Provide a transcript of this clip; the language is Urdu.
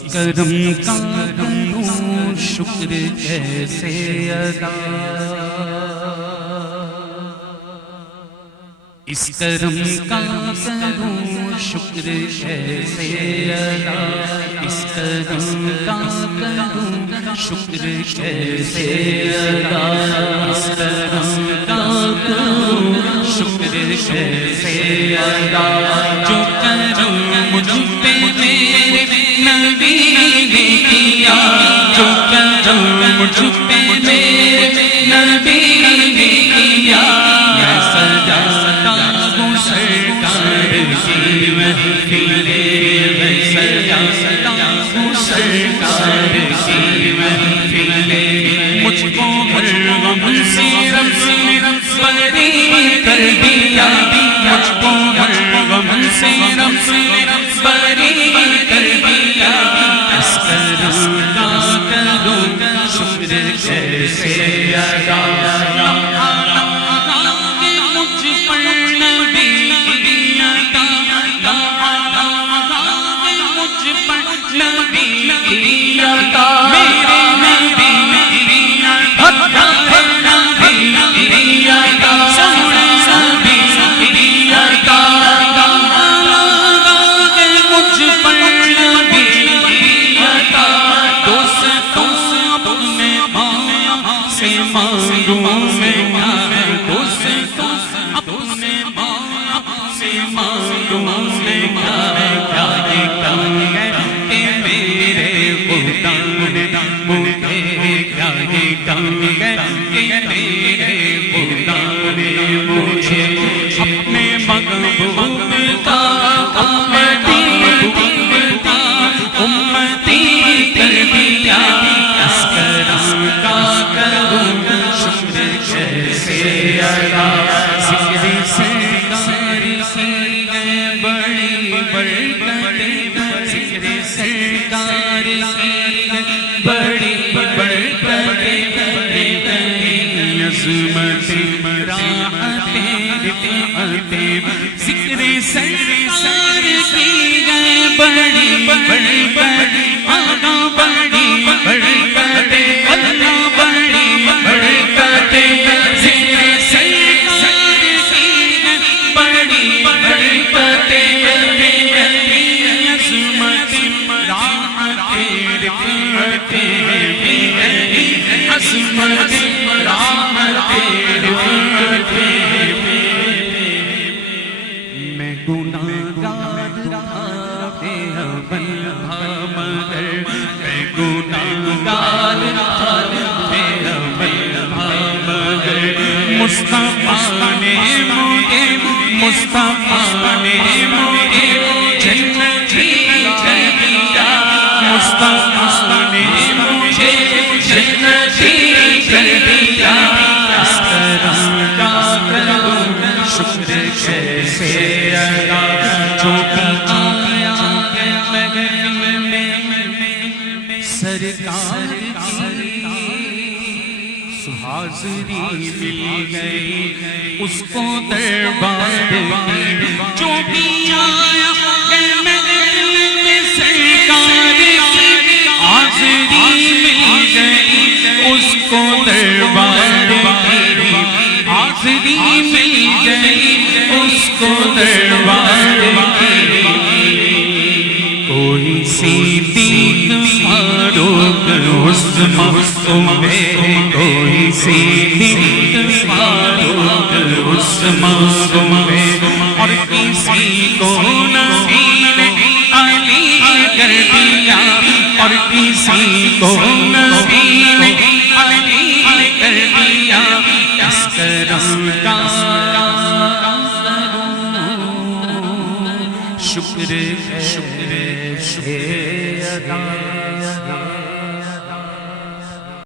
اس کرم کا کروں شکر کیسے ادا، اس کرم کا کروں شکر کیسے ادا، اس کرم کا کروں شکر کیسے ادا، اس کرم کا کروں شکر کیسے ادا، جو کرم مجھ پہ میرے نبی نے کیا، جو کرم مجھ پہ میرے نبی نے کیا، میں سجاتا ہوں سرکار کی محفل، میں سجاتا ہوں سرکار کی محفل، مجھ کو ہر غم سے رب نے بری کر دیا، مجھ کو ہر غم سے رب نے بری کر دیا، اس کرم کا کروں شکر کیسے ادا، اپنے محبوب کا امتی کر دیا، اس کرم کا کروں شکر کیسے ادا، ذکر سرکار کی ہے بڑی برکتیں، ذکر سرکار کی ہے بڑی برکتیں، عظمت راحتیں رفعتیں، ذکر سرکار کی ہے بڑی برکتیں، آقا بڑی برکتیں، اللہ بڑی برکتیں، ذکر سرکار کی ہے بڑی برکتیں، عظمت راحتیں رفعتیں، عظمت میں گناہگار تھا بے عمل تھا مگر، میں گناہگار تھا بے عمل تھا مگر، مصطفیٰ نے مجھے جنتی کر دیا، مصطفیٰ نے مجھے جنتی کر دیا، اس کرم کا کروں شکر کیسے ادا، جو بھی آیا محفل میں سرکار کی حاضری مل گئی، اس کو دربار کی، جو بھی آیا محفل میں سرکار کی حاضری مل گئی، اس کو دربار کی حاضری مل گئی، اس کو دربار کی، کوئی صدیق فاروق عثمان میں، کوئی صدیق فاروق عثمان میں، اور کسی کو نبی نے علی کر دیا، اور کسی کو نبی نے علی کر دیا، اس کرم کا شکر ادا۔